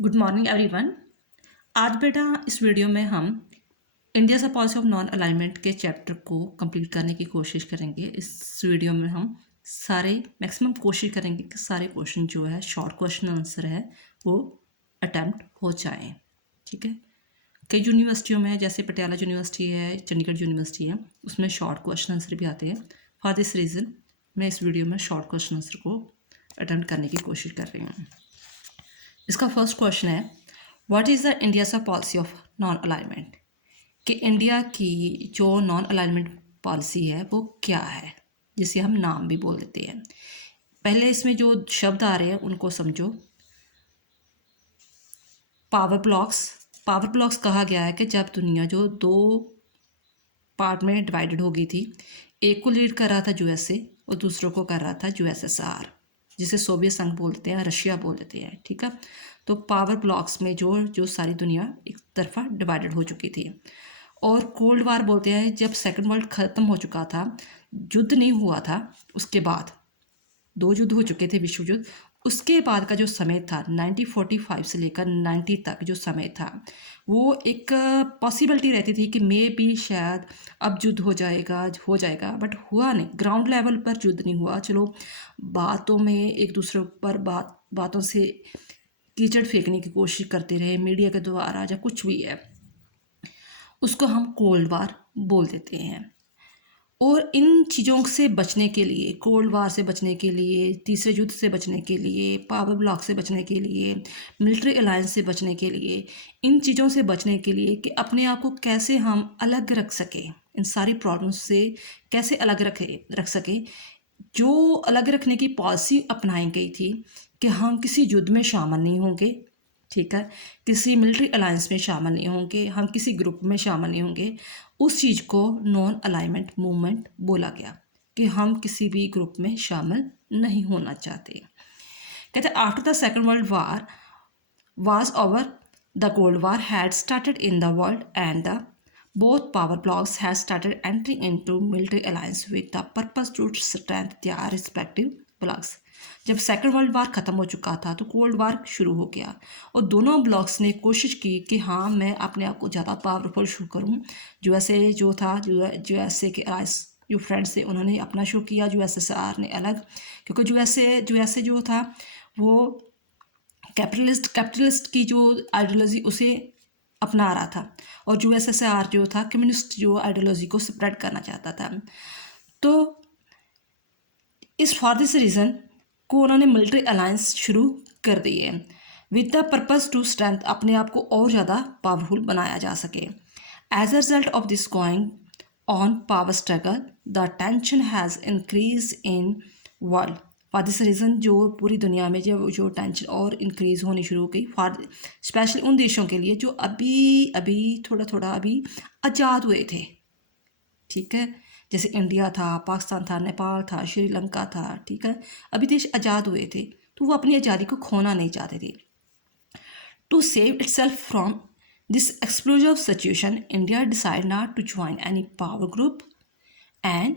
Good morning everyone. आज बेटा इस वीडियो में हम इंडिया सा पॉलिसी ऑफ नॉन अलाइनमेंट के चैप्टर को कंप्लीट करने की कोशिश करेंगे। इस वीडियो में हम सारे मैक्सिमम कोशिश करेंगे कि सारे क्वेश्चन जो है शॉर्ट क्वेश्चन आंसर है वो अटैम्प्ट हो जाएं। ठीक है, कई यूनिवर्सिटियों में जैसे पटियाला यूनिवर्सिटी है, चंडीगढ़ यूनिवर्सिटी है, उसमें शॉर्ट क्वेश्चन आंसर भी आते हैं। फॉर दिस रीज़न मैं इस वीडियो में शॉर्ट क्वेश्चन आंसर को अटैम्प्ट करने की कोशिश कर रही हूँ। इसका फर्स्ट क्वेश्चन है, व्हाट इज़ द इंडिया सा पॉलिसी ऑफ नॉन अलाइनमेंट, कि इंडिया की जो नॉन अलाइनमेंट पॉलिसी है वो क्या है, जिसे हम नाम भी बोल देते हैं। पहले इसमें जो शब्द आ रहे हैं उनको समझो। पावर ब्लॉक्स कहा गया है कि जब दुनिया जो दो पार्ट में डिवाइडेड हो गई थी, एक को लीड कर रहा था यूएसए और दूसरों को कर रहा था यूएसएसआर, जिसे सोवियत संघ बोलते हैं, रशिया बोल देते हैं। ठीक है, तो पावर ब्लॉक्स में जो जो सारी दुनिया एक तरफा डिवाइडेड हो चुकी थी। और कोल्ड वार बोलते हैं, जब सेकेंड वर्ल्ड ख़त्म हो चुका था, युद्ध नहीं हुआ था, उसके बाद दो युद्ध हो चुके थे, विश्व युद्ध, उसके बाद का जो समय था 1945 से लेकर 90 तक जो समय था, वो एक पॉसिबिलिटी रहती थी कि मे भी शायद अब युद्ध हो जाएगा, बट हुआ नहीं। ग्राउंड लेवल पर युद्ध नहीं हुआ। चलो बातों में एक दूसरे पर बातों से कीचड़ फेंकने की कोशिश करते रहे मीडिया के द्वारा, या कुछ भी है, उसको हम कोल्ड वार बोल देते हैं। और इन चीज़ों से बचने के लिए, कोल्ड वार से बचने के लिए, तीसरे युद्ध से बचने के लिए, पावर ब्लॉक से बचने के लिए, मिलिट्री अलायंस से बचने के लिए, इन चीज़ों से बचने के लिए कि अपने आप को कैसे हम अलग रख सकें, इन सारी प्रॉब्लम्स से कैसे अलग रख सकें, जो अलग रखने की पॉलिसी अपनाई गई थी कि हम किसी युद्ध में शामिल नहीं होंगे। ठीक है, किसी मिलिट्री अलायंस में शामिल नहीं होंगे, हम किसी ग्रुप में शामिल नहीं होंगे। उस चीज़ को नॉन अलाइनमेंट मूवमेंट बोला गया कि हम किसी भी ग्रुप में शामिल नहीं होना चाहते। कहते after the second world war was over, the Cold War had started in the world, and the both power blocks had started entering into military alliance with the purpose to strengthen their respective blocks. जब second world war ख़त्म हो चुका था तो cold war शुरू हो गया, और दोनों ब्लॉक्स ने कोशिश की कि हाँ, मैं अपने आप को ज़्यादा पावरफुल शो करूँ। यूएसए जो था, यूएसए के अलायंस जो फ्रेंड्स थे, उन्होंने अपना शो किया, यूएसएसआर ने अलग, क्योंकि यूएसए जो था वो कैपिटलिस्ट की जो आइडियोलॉजी उसे अपना रहा था, और यूएसएसआर जो था कम्युनिस्ट जो आइडियोलॉजी को स्प्रेड करना चाहता था। तो इस फॉर दिस रीज़न को उन्होंने मिलिट्री अलायंस शुरू कर दी है, with the purpose to strength, अपने आप को और ज़्यादा पावरफुल बनाया जा सके। As a result of this going on power struggle, the tension has increase in world. For this reason जो पूरी दुनिया में जो टेंशन और इंक्रीज़ होनी शुरू हो गई, फॉर स्पेशली उन देशों के लिए जो अभी अभी थोड़ा थोड़ा अभी आज़ाद हुए थे। ठीक है, जैसे इंडिया था, पाकिस्तान था, नेपाल था, श्रीलंका था। ठीक है, अभी देश आज़ाद हुए थे, तो वो अपनी आज़ादी को खोना नहीं चाहते थे। To save itself from this explosive situation, India decide not to join any power group and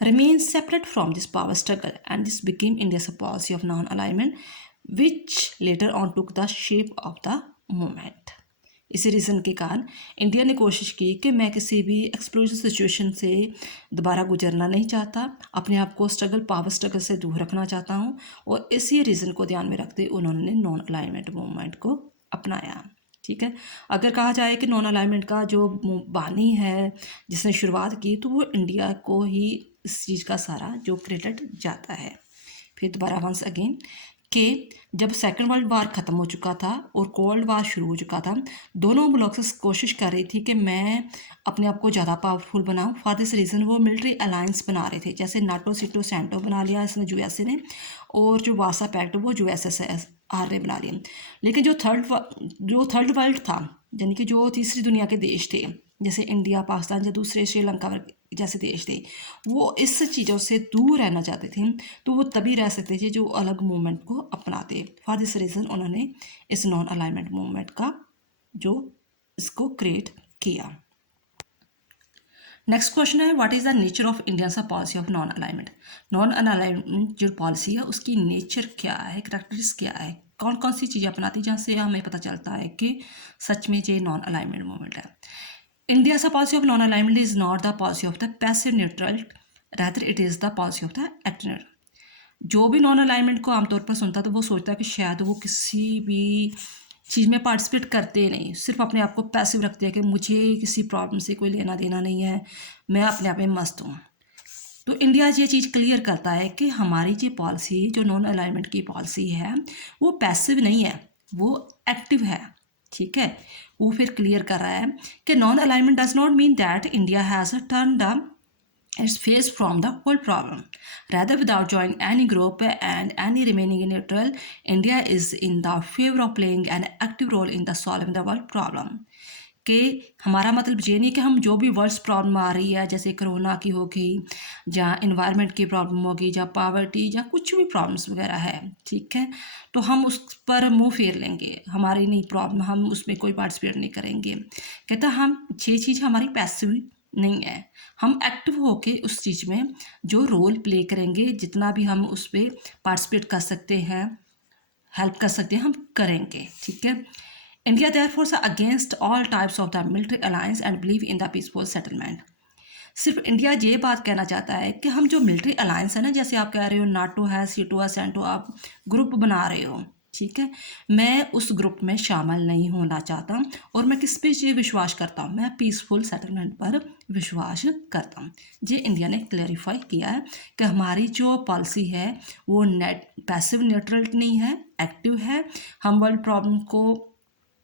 remain separate from this power struggle, and this became India's policy of non-alignment, which later on took the shape of the movement. इसी reason के कारण India ने कोशिश की कि मैं किसी भी एक्सप्लोजिव सिचुएशन से दोबारा गुजरना नहीं चाहता, अपने आप को पावर स्ट्रगल से दूर रखना चाहता हूँ, और इसी रीज़न को ध्यान में रखते उन्होंने नॉन अलाइनमेंट मूवमेंट को अपनाया। ठीक है, अगर कहा जाए कि नॉन अलाइनमेंट का जो बानी है, जिसने शुरुआत की, तो वो इंडिया को ही इस चीज़ का सारा जो क्रेडिट जाता है। फिर दोबारा वंस अगेन कि जब सेकेंड वर्ल्ड वार ख़त्म हो चुका था और कोल्ड वार शुरू हो चुका था, दोनों ब्लॉक्स कोशिश कर रही थी कि मैं अपने आप को ज़्यादा पावरफुल बनाऊँ। फॉर दिस रीज़न वो मिलिट्री अलायंस बना रहे थे, जैसे नाटो सीटो सेंटो बना लिया इसने यूएसए ने, और जो वार्सा पैक्ट वो यूएसएसआर ने बना लिया। लेकिन जो थर्ड वर्ल्ड था, यानी कि जो तीसरी दुनिया के देश थे, जैसे इंडिया, पाकिस्तान या दूसरे श्रीलंका जैसे देश थे, वो इस चीज़ों से दूर रहना चाहते थे। तो वो तभी रह सकते थे जो अलग मूवमेंट को अपनाते। फॉर दिस रीज़न उन्होंने इस नॉन अलाइनमेंट मूवमेंट का जो इसको क्रिएट किया। नेक्स्ट क्वेश्चन है, what is the nature of Indian सा पॉलिसी ऑफ नॉन अलाइनमेंट जो पॉलिसी है उसकी नेचर क्या है, करेक्टरिस्टिक्स क्या है, कौन कौन सी चीज़ें अपनाती है जहाँ से हमें पता चलता है कि सच में ये नॉन अलाइनमेंट मूवमेंट है। India's policy of non-alignment is not the policy of the passive neutral, rather it is the policy of the active neutral. जो भी नॉन अलाइनमेंट को आमतौर पर सुनता है तो वो सोचता है कि शायद वो किसी भी चीज़ में पार्टिसिपेट करते नहीं, सिर्फ अपने आप को पैसिव रखते हैं कि मुझे किसी प्रॉब्लम से कोई लेना देना नहीं है, मैं अपने आप में मस्त हूँ। तो इंडिया ये चीज़ क्लियर करता है कि हमारी जो पॉलिसी, जो नॉन अलाइनमेंट की पॉलिसी है, वो पैसिव नहीं है, वो एक्टिव है। ठीक है, वो फिर क्लियर कर रहा है कि non alignment does not mean that India has turn the its face from the whole problem. Rather, without joining any group and any remaining neutral, India is in the favor of playing an active role in the solving the world problem. कि हमारा मतलब ये नहीं कि हम जो भी world problem आ रही है, जैसे कोरोना की होगी, या इन्वायरमेंट की प्रॉब्लम होगी, या पावर्टी, या कुछ भी प्रॉब्लम्स वगैरह है, ठीक है, तो हम उस पर मुंह फेर लेंगे, हमारी नहीं प्रॉब्लम, हम उसमें कोई पार्टिसिपेट नहीं करेंगे। कहता हम ये चीज़ हमारी पैसिव नहीं है, हम एक्टिव होके उस चीज़ में जो रोल प्ले करेंगे, जितना भी हम उस पर पार्टिसिपेट कर सकते हैं, हेल्प कर सकते हैं, हम करेंगे। ठीक है, India therefore is against all types of the military alliance and believe in the peaceful settlement. सिर्फ इंडिया ये बात कहना चाहता है कि हम जो मिलिट्री अलायंस है ना, जैसे आप कह रहे हो नाटो है, सीटो है, सेंटो, आप ग्रुप बना रहे हो, ठीक है, मैं उस ग्रुप में शामिल नहीं होना चाहता, और मैं किस पे ये विश्वास करता हूँ, मैं पीसफुल सेटलमेंट पर विश्वास करता हूँ। ये इंडिया ने क्लैरिफाई किया है कि हमारी जो पॉलिसी है वो पैसिव न्यूट्रल नहीं है, एक्टिव है। हम वर्ल्ड प्रॉब्लम को,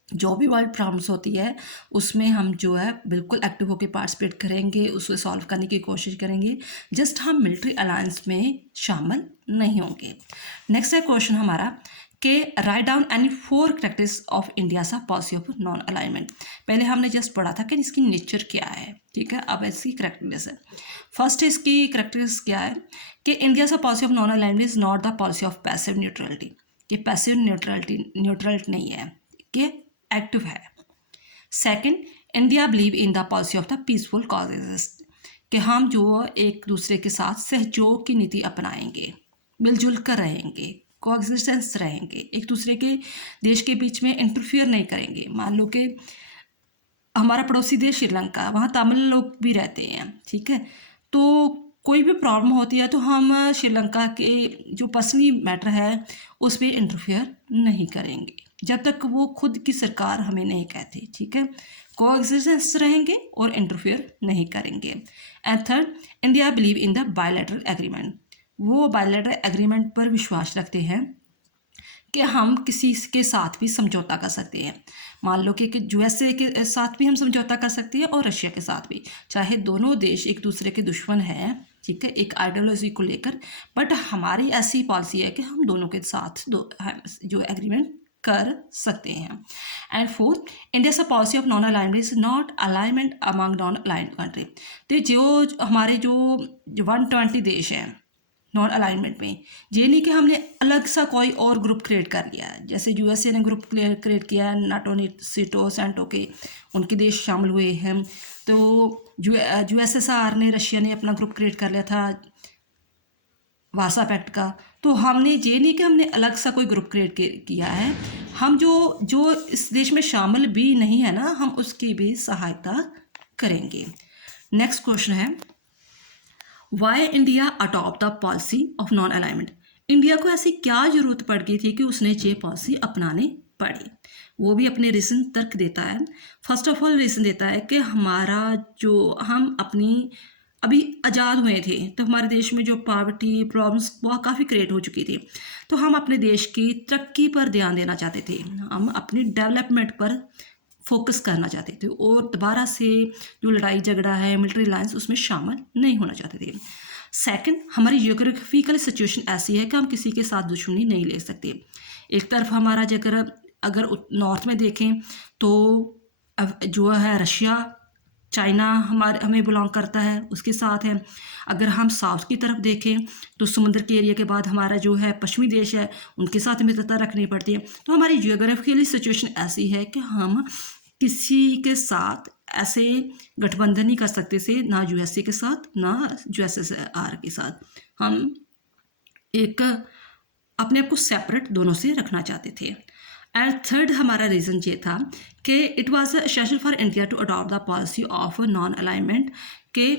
जो भी वर्ल्ड प्रॉब्लम्स होती है उसमें हम जो है बिल्कुल एक्टिव होकर पार्टिसिपेट करेंगे, उसको सॉल्व करने की कोशिश करेंगे, जस्ट हम मिलिट्री अलायंस में शामिल नहीं होंगे। नेक्स्ट है क्वेश्चन हमारा कि write down any 4 characteristics of India सा पॉलिसी ऑफ नॉन अलाइनमेंट। पहले हमने जस्ट पढ़ा था कि इसकी नेचर क्या है, ठीक है, अब इसकी कैरेक्टरिस्टिक्स है। फर्स्ट इसकी कैरेक्टरिस्टिक्स क्या है कि इंडिया सा policy of non alignment is not the policy of passive neutrality, कि पैसिव न्यूट्रल नहीं है, कि एक्टिव है। Second, India believe in the policy of the peaceful causes, कि हम जो एक दूसरे के साथ सहयोग की नीति अपनाएंगे, मिलजुल कर रहेंगे, कोएग्जिस्टेंस रहेंगे, एक दूसरे के देश के बीच में इंटरफियर नहीं करेंगे। मान लो कि हमारा पड़ोसी देश श्रीलंका, वहाँ तमिल लोग भी रहते हैं, ठीक है, तो कोई भी प्रॉब्लम होती है तो हम श्रीलंका के जो पर्सनली मैटर है उस पर इंटरफियर नहीं करेंगे जब तक वो खुद की सरकार हमें नहीं कहती, ठीक है, कोएग्जिस्टेंस रहेंगे और इंटरफियर नहीं करेंगे। And third, India believe in the bilateral agreement, वो बायलैटरल एग्रीमेंट पर विश्वास रखते हैं कि हम किसी के साथ भी समझौता कर सकते हैं। मान लो कि यूएसए के साथ भी हम समझौता कर सकते हैं और रशिया के साथ भी, चाहे दोनों देश एक दूसरे के दुश्मन हैं, ठीक है, एक आइडियोलॉजी को लेकर, बट हमारी ऐसी पॉलिसी है कि हम दोनों के साथ जो एग्रीमेंट कर सकते हैं। And fourth, India policy of non alignment is not alignment among non aligned country. तो जो हमारे जो 120 देश हैं नॉन अलाइनमेंट में, ये नहीं कि हमने अलग सा कोई और ग्रुप क्रिएट कर लिया है, जैसे यूएसए ने ग्रुप क्रिएट किया है, नाटो ने, सीटो, सेंटो के उनके देश शामिल हुए हैं, तो यूएसएसआर ने, रशिया ने अपना ग्रुप क्रिएट कर लिया था वार्सा पैक्ट का। तो हमने ये नहीं कि हमने अलग सा कोई ग्रुप क्रिएट किया है, हम जो इस देश में शामिल भी नहीं है ना, हम उसकी भी सहायता करेंगे। नेक्स्ट क्वेश्चन है, why India adopt the policy of non alignment. India को ऐसी क्या जरूरत पड़ गई थी कि उसने ये पॉलिसी अपनाने पड़ी। वो भी अपने रीज़न तर्क देता है। फर्स्ट ऑफ ऑल रीज़न देता है कि हमारा जो, हम अपनी अभी आज़ाद हुए थे तो हमारे देश में जो पावर्टी प्रॉब्लम्स बहुत काफ़ी क्रिएट हो चुकी थी, तो हम अपने देश की तरक्की पर ध्यान देना चाहते थे, हम अपनी डेवलपमेंट पर फोकस करना चाहते थे, और दोबारा से जो लड़ाई झगड़ा है, मिलिट्री अलायंस, उसमें शामिल नहीं होना चाहते थे। सेकंड, हमारी जियोग्राफिकल सिचुएशन ऐसी है कि हम किसी के साथ दुश्मनी नहीं ले सकते। एक तरफ हमारा अगर नॉर्थ में देखें तो जो है रशिया, चाइना हमें बिलोंग करता है, उसके साथ है। अगर हम साउथ की तरफ देखें तो समुद्र के एरिया के बाद हमारा जो है पश्चिमी देश है, उनके साथ मित्रता रखनी पड़ती है। तो हमारी जियोग्राफिकली सिचुएशन ऐसी है कि हम किसी के साथ ऐसे गठबंधन नहीं कर सकते थे, ना यूएसए के साथ, ना यूएसएसआर के साथ। हम एक अपने आप को सेपरेट दोनों से रखना चाहते थे। एंड थर्ड हमारा रीज़न ये था कि it was essential for India to adopt the policy of non alignment के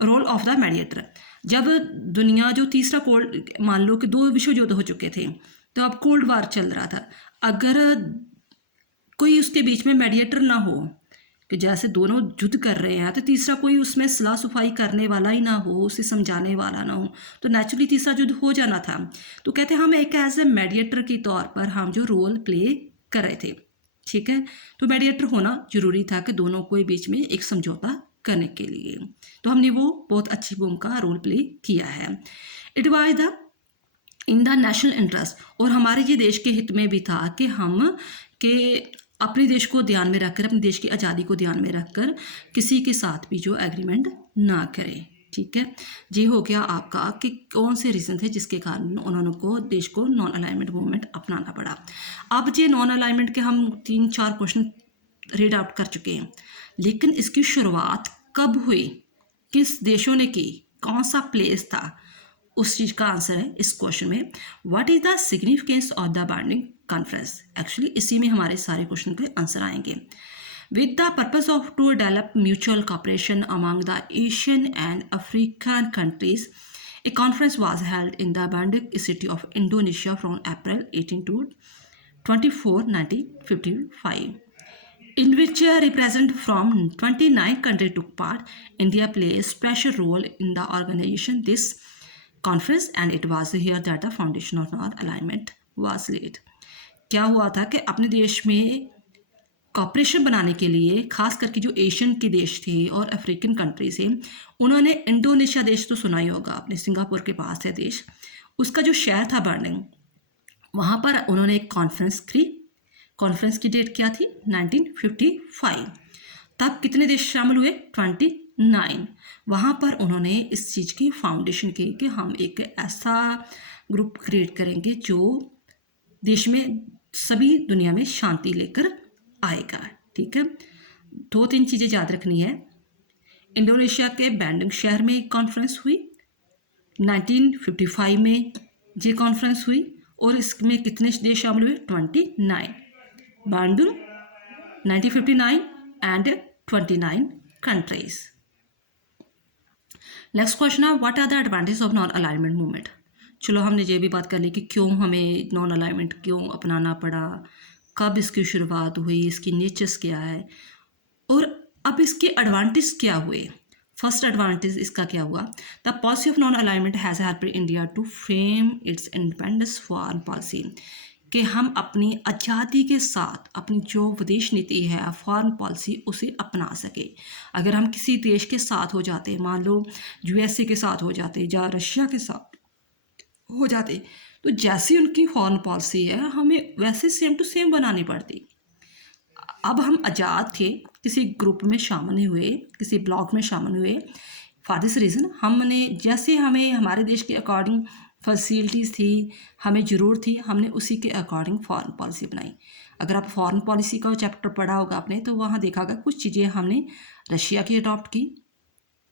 रोल ऑफ द मीडिएटर। जब दुनिया जो तीसरा कोल्ड, मान लो कि 2 विश्व युद्ध हो चुके थे, तो अब कोल्ड वार चल रहा था, अगर कोई उसके बीच में मीडिएटर ना हो, कि जैसे दोनों युद्ध कर रहे हैं तो तीसरा कोई उसमें सलाह सफाई करने वाला ही ना हो, उसे समझाने वाला ना हो, तो नेचुरली तीसरा युद्ध हो जाना था। तो कहते हैं हम एक एज ए मीडिएटर के तौर पर हम जो रोल प्ले कर रहे थे, ठीक है। तो मीडिएटर होना जरूरी था कि दोनों को बीच में एक समझौता करने के लिए, तो हमने वो बहुत अच्छी भूमिका रोल प्ले किया है। It was the in the national interest, और हमारे ये देश के हित में भी था कि हम के अपने देश को ध्यान में रखकर, अपने देश की आज़ादी को ध्यान में रखकर किसी के साथ भी जो एग्रीमेंट ना करें, ठीक है। ये हो गया आपका कि कौन से रीज़न थे जिसके कारण उन्होंने को देश को नॉन अलाइनमेंट मूवमेंट अपनाना पड़ा। अब ये नॉन अलाइनमेंट के हम 3-4 क्वेश्चन रीड आउट कर चुके हैं, लेकिन इसकी शुरुआत कब हुई, किस देशों ने की, कौन सा प्लेस था, उस चीज़ का आंसर है इस क्वेश्चन में। What is the significance of the Bandung conference. Actually इसी में हमारे सारे क्वेश्चन के आंसर आएंगे। With the purpose of to develop mutual cooperation among the Asian and African countries, a conference was held in the Bandung city of Indonesia from April 18 to 24, 1955, in which representatives from 29 countries took part. India played a special role in the organization this conference, and it was here that the foundation of non-alignment was laid. क्या हुआ था कि अपने देश में corporation बनाने के लिए, खास करके जो एशियन के देश थे और अफ्रीकन कंट्री से, उन्होंने इंडोनेशिया देश तो सुना ही होगा, अपने सिंगापुर के पास है देश, उसका जो शहर था बैंडिंग, वहाँ पर उन्होंने एक कॉन्फ्रेंस की। कॉन्फ्रेंस की डेट क्या थी? 1955। तब कितने देश शामिल हुए? 29। वहाँ पर उन्होंने इस चीज़ की फाउंडेशन की कि हम एक ऐसा ग्रुप क्रिएट करेंगे जो देश में सभी दुनिया में शांति लेकर आएगा, ठीक है। 2-3 चीज़ें याद रखनी है। इंडोनेशिया के बैंडिंग शहर में एक कॉन्फ्रेंस हुई, 1955 में ये कॉन्फ्रेंस हुई, और इसमें कितने देश शामिल हुए? 29। Bandung 1959 and 29 countries. Next question है, what are the advantage of non alignment movement. चलो हमने ये भी बात कर ली कि क्यों हमें नॉन अलाइनमेंट क्यों अपनाना पड़ा, कब इसकी शुरुआत हुई, इसकी नेचर्स क्या है, और अब इसके एडवांटेज क्या हुए। फर्स्ट एडवांटेज इसका क्या हुआ? The policy of non alignment has helped India to frame its independence foreign policy, कि हम अपनी आज़ादी के साथ अपनी जो विदेश नीति है, फॉरेन पॉलिसी, उसे अपना सके। अगर हम किसी देश के साथ हो जाते, मान लो यूएसए के साथ हो जाते या रशिया के साथ हो जाते, तो जैसी उनकी फॉरेन पॉलिसी है हमें वैसे सेम टू सेम बनानी पड़ती। अब हम आज़ाद थे, किसी ग्रुप में शामिल नहीं हुए, किसी ब्लॉक में शामिल हुए, फॉर दिस रीज़न हमने जैसे हमें हमारे देश के अकॉर्डिंग फैसिलिटीज़ थी, हमें ज़रूरत थी, हमने उसी के अकॉर्डिंग फॉरेन पॉलिसी बनाई। अगर आप फॉरेन पॉलिसी का चैप्टर पढ़ा होगा आपने, तो वहाँ देखा होगा कुछ चीज़ें हमने रशिया की अडॉप्ट की,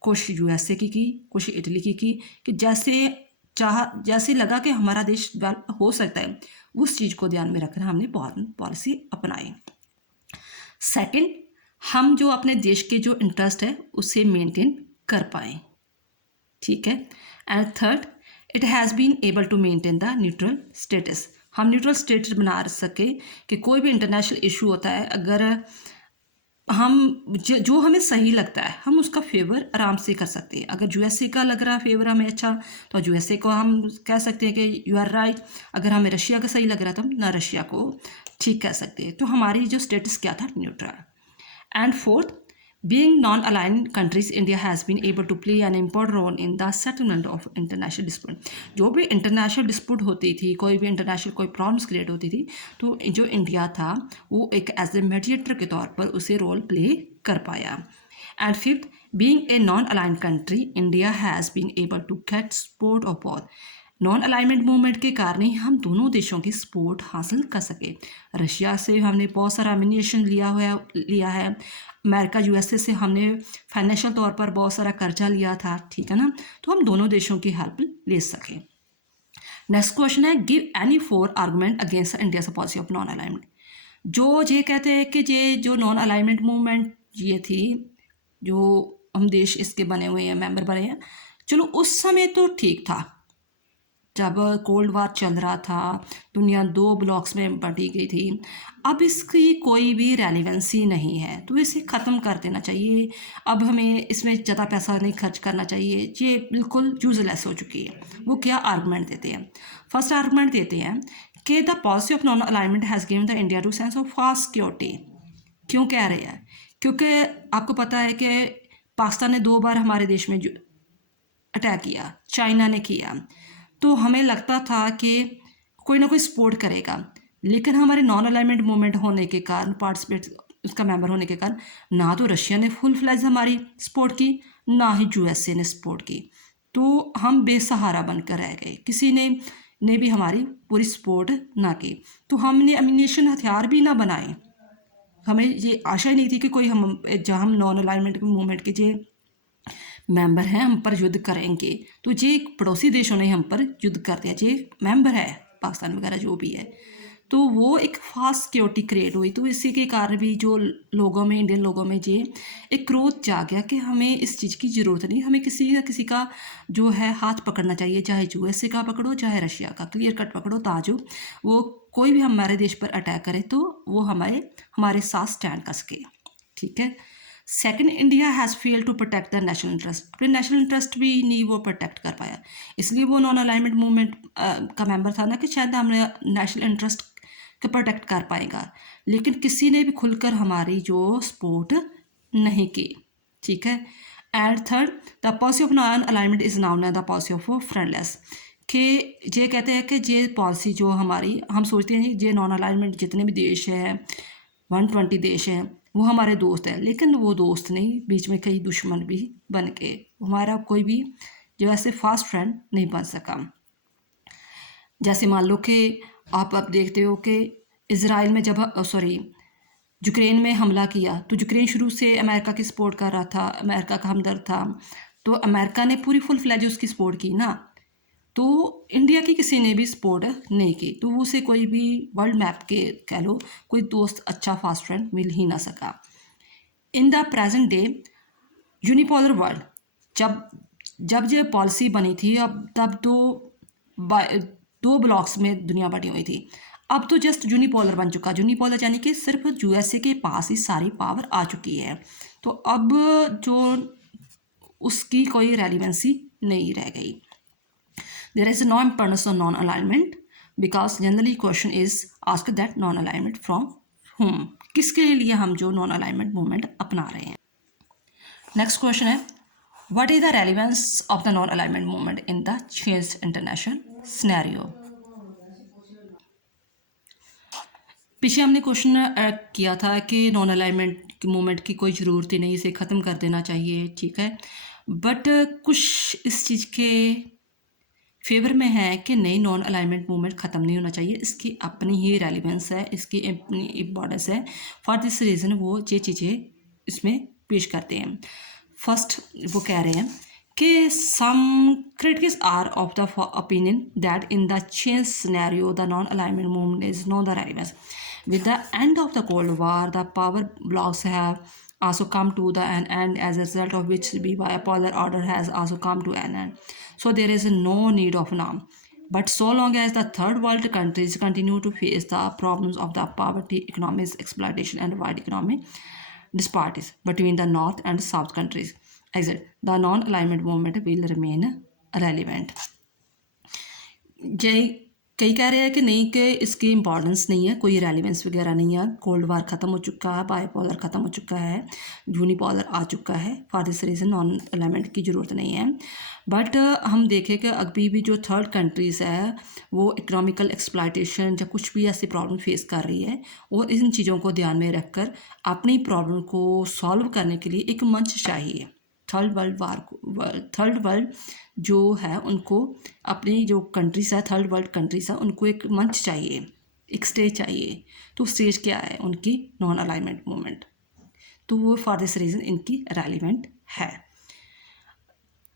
कुछ यूएसए की, कुछ इटली की, कि जैसे लगा कि हमारा देश डेवलप हो सकता है, उस चीज़ को ध्यान में रखकर हमने फॉरेन पॉलिसी अपनाई। सेकंड, हम जो अपने देश के जो इंटरेस्ट है उसे मेंटेन कर पाए, ठीक है। And third, it has been able to maintain the neutral status, हम न्यूट्रल स्टेटस बना सके कि कोई भी इंटरनेशनल इशू होता है, अगर हम जो हमें सही लगता है हम उसका फेवर आराम से कर सकते हैं। अगर यूएसए का लग रहा है फेवर हमें अच्छा, तो यूएसए को हम कह सकते हैं कि यू आर राइट। अगर हमें रशिया का सही लग रहा है तो हम ना रशिया को ठीक कह सकते हैं। तो हमारी जो स्टेटस क्या था? Neutral. And fourth, being non-aligned countries, India has been able to play an important role in the settlement of international dispute. जो भी इंटरनेशनल डिस्प्यूट होती थी, कोई भी इंटरनेशनल कोई प्रॉब्लम्स क्रिएट होती थी, तो जो इंडिया था वो एक एज ए मीडिएटर के तौर पर उसे रोल प्ले कर पाया। And fifth, being a non aligned country, India has been able to get support of both. Non alignment movement के कारण ही हम दोनों देशों की सपोर्ट हासिल कर सके। रशिया से हमने बहुत सारा एमिनेशन लिया है, अमेरिका यूएसए से हमने फाइनेंशियल तौर पर बहुत सारा कर्जा लिया था, ठीक है ना, तो हम दोनों देशों की हेल्प ले सकें। नेक्स्ट क्वेश्चन है give any 4 argument against India policy of non alignment. जो ये कहते हैं कि ये जो नॉन अलाइनमेंट मूवमेंट ये थी, जो हम देश इसके बने हुए हैं, मेंबर बने हैं, चलो उस समय तो ठीक था, जब कोल्ड वार चल रहा था, दुनिया 2 ब्लॉक्स में बंटी गई थी। अब इसकी कोई भी रेलिवेंसी नहीं है, तो इसे ख़त्म कर देना चाहिए। अब हमें इसमें ज़्यादा पैसा नहीं खर्च करना चाहिए, ये बिल्कुल यूजलेस हो चुकी है। वो क्या आर्गूमेंट देते हैं? फर्स्ट आर्गूमेंट देते हैं कि the policy of non alignment has given the India to sense of fast security. क्यों कह रहे हैं? क्योंकि आपको पता है कि पाकिस्तान ने 2 बार हमारे देश में अटैक किया, चाइना ने किया, तो हमें लगता था कि कोई ना कोई सपोर्ट करेगा, लेकिन हमारे नॉन अलाइनमेंट मूवमेंट होने के कारण, पार्टिसिपेट उसका मेंबर होने के कारण, ना तो रशिया ने फुल फ्लैज हमारी सपोर्ट की, ना ही यूएसए ने सपोर्ट की। तो हम बेसहारा बनकर रह गए, किसी ने भी हमारी पूरी सपोर्ट ना की। तो हमने एम्यूनेशन हथियार भी ना बनाए। हमें ये आशा ही नहीं थी कि कोई जहाँ हम नॉन अलाइनमेंट मूवमेंट के जो मेंबर हैं हम पर युद्ध करेंगे। तो ये पड़ोसी देशों ने हम पर युद्ध कर दिया, ये मेंबर है पाकिस्तान वगैरह जो भी है, तो वो एक फास्ट सिक्योरिटी क्रिएट हुई। तो इसी के कारण भी जो लोगों में, इंडियन लोगों में ये एक क्रोध जाग गया कि हमें इस चीज़ की ज़रूरत नहीं, हमें किसी ना किसी का जो है हाथ पकड़ना चाहिए, चाहे यूएसए का पकड़ो चाहे रशिया का, क्लियर कट पकड़ो, ताकि वो कोई भी हमारे देश पर अटैक करे तो वो हमारे साथ स्टैंड कर सके। ठीक है। Second, India has fail to protect the national interest. अपने नेशनल इंटरेस्ट भी नहीं वो प्रोटेक्ट कर पाया, इसलिए वो नॉन अलाइनमेंट मूवमेंट का मेंबर था ना, कि शायद हमने नेशनल इंटरेस्ट को प्रोटेक्ट कर पाएगा, लेकिन किसी ने भी खुलकर हमारी जो सपोर्ट नहीं की। ठीक है। And third, the policy of non alignment is known the policy of friendless, कि ये कहते हैं कि ये पॉलिसी जो हमारी, हम सोचते हैं ये नॉन अलाइनमेंट जितने भी देश हैं, 120 देश हैं, वो हमारे दोस्त हैं, लेकिन वो दोस्त नहीं, बीच में कई दुश्मन भी बन के हमारा कोई भी जो ऐसे फास्ट फ्रेंड नहीं बन सका। जैसे मान लो कि आप देखते हो कि इज़राइल में जब यूक्रेन में हमला किया, तो यूक्रेन शुरू से अमेरिका की सपोर्ट कर रहा था, अमेरिका का हमदर्द था, तो अमेरिका ने पूरी फुल फ्लैज उसकी सपोर्ट की ना, तो इंडिया की किसी ने भी सपोर्ट नहीं की, तो उसे कोई भी वर्ल्ड मैप के कह लो कोई दोस्त, अच्छा फास्ट फ्रेंड मिल ही ना सका। In the present day unipolar world, जब ये पॉलिसी बनी थी, तब तो 2 ब्लॉक्स में दुनिया बटी हुई थी। अब तो जस्ट यूनिपोलर बन चुका, यूनिपोलर यानी कि सिर्फ यूएसए के पास ही सारी पावर आ चुकी है, तो अब जो उसकी कोई रेलिवेंसी नहीं रह गई। There is no importance on non-alignment because generally question is asked that non-alignment from whom, किसके लिए हम जो non-alignment movement अपना रहे हैं। नेक्स्ट क्वेश्चन है what is the relevance of the non-alignment movement in the changed international scenario। पीछे हमने क्वेश्चन किया था कि नॉन अलाइनमेंट मूवमेंट की कोई ज़रूरत ही नहीं, इसे ख़त्म कर देना चाहिए। ठीक है, बट कुछ इस चीज़ के फेवर में है कि नहीं, नॉन अलाइनमेंट मूवमेंट ख़त्म नहीं होना चाहिए, इसकी अपनी ही रेलिवेंस है, इसकी अपनी इम्पोर्टेंस है। फॉर दिस रीज़न वो ये चीज़ें इसमें पेश करते हैं। फर्स्ट वो कह रहे हैं कि सम critics are of the opinion that in the change scenario the non-alignment movement is not the relevance. With the end of the Cold War, the power blocks have also come to the end, as a result of which the bipolar order has also come to an end. So there is no need of now. But so long as the third world countries continue to face the problems of the poverty, economic exploitation, and wide economic disparities between the north and south countries, the non-alignment movement will remain relevant. कई कह रहे हैं कि नहीं, कि इसकी importance नहीं है, कोई रेलिवेंस वगैरह नहीं है, कोल्ड वार ख़त्म हो चुका है, बाईपोलर ख़त्म हो चुका है, यूनिपोलर आ चुका है, for this reason non alignment की ज़रूरत नहीं है। बट हम देखें कि अभी भी जो थर्ड कंट्रीज़ है वो इकोनॉमिकल एक्सप्लॉयटेशन या कुछ भी ऐसी प्रॉब्लम फेस कर रही है, और इन चीज़ों को ध्यान में रखकर अपनी प्रॉब्लम को सॉल्व करने के लिए एक मंच चाहिए। थर्ड वर्ल्ड जो है उनको, अपनी जो कंट्रीज़ है, थर्ड वर्ल्ड कंट्रीज़ है, उनको एक मंच चाहिए, एक स्टेज चाहिए। तो स्टेज क्या है उनकी? Non alignment movement. तो वो फॉर दिस रीज़न इनकी रेलिवेंट है।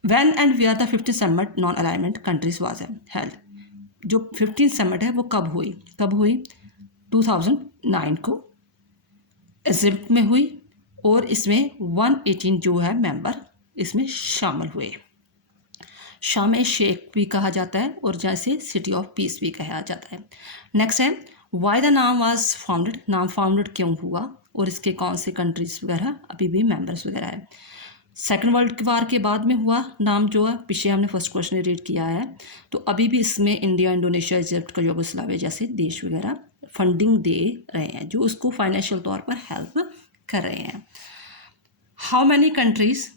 When and where the 50th summit non alignment countries was held. जो 15 समिट है वो कब हुई 2009 को इजिप्ट में हुई, और इसमें 118 जो है मेंबर इसमें शामिल हुए। शाम शेख भी कहा जाता है और जैसे सिटी ऑफ पीस भी कहा जाता है। नेक्स्ट है वाई द नाम वाज फाउंडेड, नाम फाउंडेड क्यों हुआ और इसके कौन से कंट्रीज वगैरह अभी भी मेंबर्स वगैरह है। सेकेंड वर्ल्ड वार के बाद में हुआ नाम जो है, पीछे हमने फर्स्ट क्वेश्चन रीड किया है, तो अभी भी इसमें इंडिया, इंडोनेशिया, इजिप्ट, यूगोस्लाविया जैसे देश वगैरह फंडिंग दे रहे हैं, जो उसको फाइनेंशियल तौर पर हेल्प कर रहे हैं। How many countries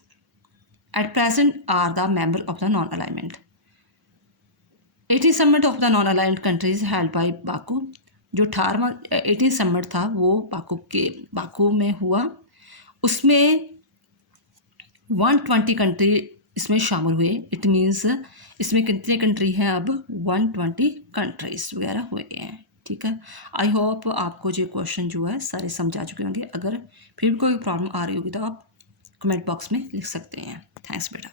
at present are the member of the non-alignment. 18th summit of the non-aligned countries held by Baku, जो 18 समिट था वो बाकू में हुआ, उसमें 120 कंट्री इसमें शामिल हुए। इट मीन्स इसमें कितने कंट्री हैं अब 120 कंट्रीज वगैरह हुए हैं। ठीक है, आई होप आपको ये क्वेश्चन जो है सारे समझ आ चुके होंगे। अगर फिर भी कोई प्रॉब्लम आ रही होगी तो आप कमेंट बॉक्स में लिख सकते हैं। थैंक्स बेटा।